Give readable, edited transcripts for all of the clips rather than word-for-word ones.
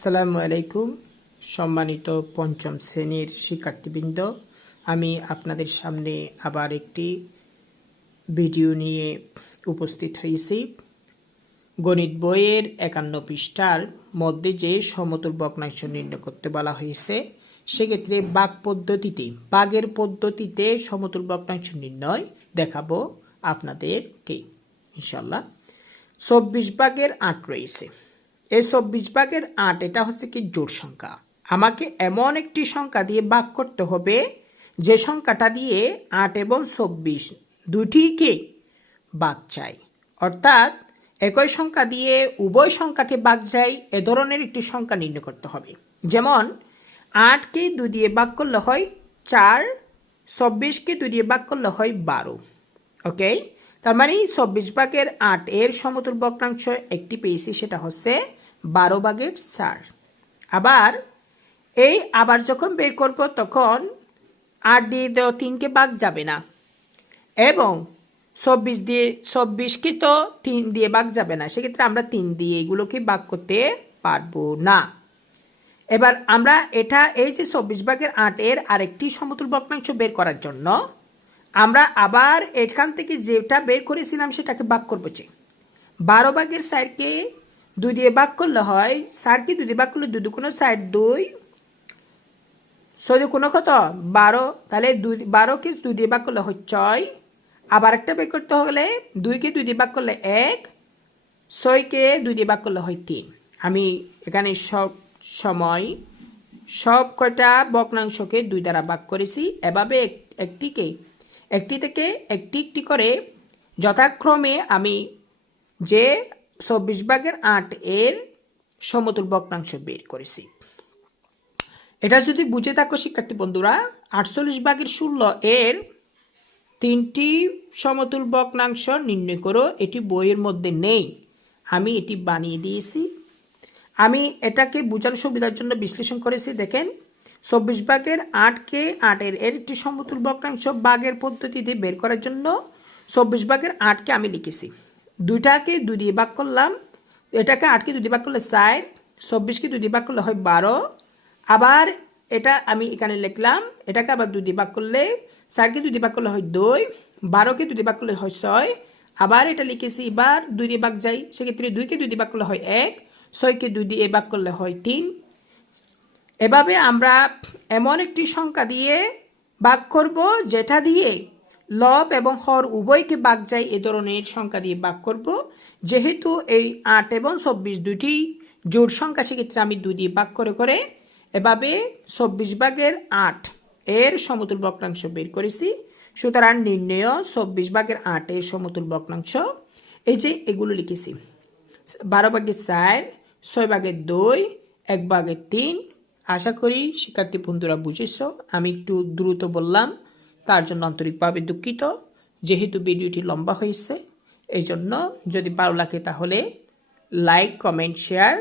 আসসালামু আলাইকুম সম্মানিত পঞ্চম শ্রেণীর শিক্ষার্থীবৃন্দ, আমি আপনাদের সামনে আবার একটি ভিডিও নিয়ে উপস্থিত হয়েছি। গণিত বইয়ের 51 পৃষ্ঠার মধ্যে যে সমতুল ভগ্নাংশ নির্ণয় করতে বলা হয়েছে, সেক্ষেত্রে ভাগের পদ্ধতিতে সমতুল ভগ্নাংশ নির্ণয় দেখাবো আপনাদেরকে ইনশাল্লাহ। 24 ভাগের 8 রয়েছে। এই 24 ভাগের 8 এটা হচ্ছে কি জোড় সংখ্যা। আমাকে এমন একটি সংখ্যা দিয়ে ভাগ করতে হবে যে সংখ্যাটা দিয়ে 8 এবং 24 দুটিকে ভাগ চাই, অর্থাৎ একই সংখ্যা দিয়ে উভয় সংখ্যাকে ভাগ যায় এ ধরনের একটি সংখ্যা নির্ণয় করতে হবে। যেমন 8কে 2 দিয়ে ভাগ করলে হয় 4, 24কে 2 দিয়ে ভাগ করলে হয় 12। ওকে, তার মানে 24 ভাগের 8 এর সমতুল ভগ্নাংশ একটি পেয়েছি, সেটা হচ্ছে 12 ভাগের 4। আবার যখন বের করব তখন 8 দিয়ে 3কে ভাগ যাবে না, এবং 24কে তো 3 দিয়ে ভাগ যাবে না, সেক্ষেত্রে আমরা 3 দিয়ে এগুলোকে ভাগ করতে পারবো না। এবার আমরা এই যে 24 ভাগের 8 এর আরেকটি সমতুল ভগ্নাংশ বের করার জন্য আমরা আবার এখান থেকে যেটা বের করেছিলাম সেটাকে ভাগ করবো। 12 ভাগের 4কে 2 দিয়ে ভাগ করলে হয়, 4কে 2 দিয়ে ভাগ করলে 2 দুগুণ 4, 2 6 দুগুণ কত 12, তাহলে 12কে 2 দিয়ে ভাগ করলে হয় 6। আবার একটা বের করতে হলে 2কে 2 দিয়ে ভাগ করলে 1, 6কে 2 দিয়ে ভাগ করলে হয় 3। আমি এখানে সব কয়টা ভগ্নাংশকে 2 দ্বারা ভাগ করেছি। এভাবে একটি থেকে একটি করে যথাক্রমে আমি যে 24 ভাগের 8 এর সমতুল ভগ্নাংশ বের করেছি। এটা যদি বুঝে থাকো শিক্ষার্থী বন্ধুরা, 48 ভাগের 16 এর 3টি সমতুল ভগ্নাংশ নির্ণয় করো। এটি বইয়ের মধ্যে নেই, আমি এটি বানিয়ে দিয়েছি। আমি এটাকে বোঝানোর সুবিধার জন্য বিশ্লেষণ করেছি। দেখেন, 24 ভাগের 8কে 8 এর একটি সমতুল ভগ্নাংশ ভাগের পদ্ধতিতে বের করার জন্য 24 ভাগের 8কে আমি লিখেছি, 2টাকে 2 দিয়ে ভাগ করলাম, এটাকে 8কে 2 দিয়ে ভাগ করলে 4, 24কে 2 দিয়ে ভাগ করলে হয় 12। আবার এটা আমি এখানে লিখলাম, এটাকে আবার 2 দিয়ে ভাগ করলে 4কে 2 দিয়ে ভাগ করলে হয় 2, 12কে 2 দিয়ে ভাগ করলে হয় 6। আবার এটা লিখেছি, এবার 2 দিয়ে ভাগ যাই, সেক্ষেত্রে 2কে 2 দিয়ে ভাগ করলে হয় 1, 6কে 2 দিয়ে ভাগ করলে হয় 3। এভাবে আমরা এমন একটি সংখ্যা দিয়ে ভাগ করব যেটা দিয়ে লব এবং হর উভয়কে ভাগ যায় এ ধরনের সংখ্যা দিয়ে ভাগ করব। যেহেতু এই 8 এবং 24 দুটি জোড় সংখ্যা, সেক্ষেত্রে আমি 2 দিয়ে ভাগ করে এভাবে 24 ভাগের 8 এর সমতুল ভগ্নাংশ বের করেছি। সুতরাং নির্ণয় 24 ভাগের 8 এর সমতুল ভগ্নাংশ এই যে এগুলো লিখেছি, 12 ভাগের 4, 6 ভাগের 2, 1 ভাগের 3। আশা করি শিক্ষার্থী বন্ধুরা বুঝেছ। আমি একটু দ্রুত বললাম, তার জন্য আন্তরিকভাবে দুঃখিত। যেহেতু ভিডিওটি লম্বা হয়েছে, এই জন্য যদি ভালো লাগে তাহলে লাইক, কমেন্ট, শেয়ার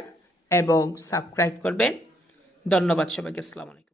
এবং সাবস্ক্রাইব করবেন। ধন্যবাদ সবাইকে। আসসালামু আলাইকুম।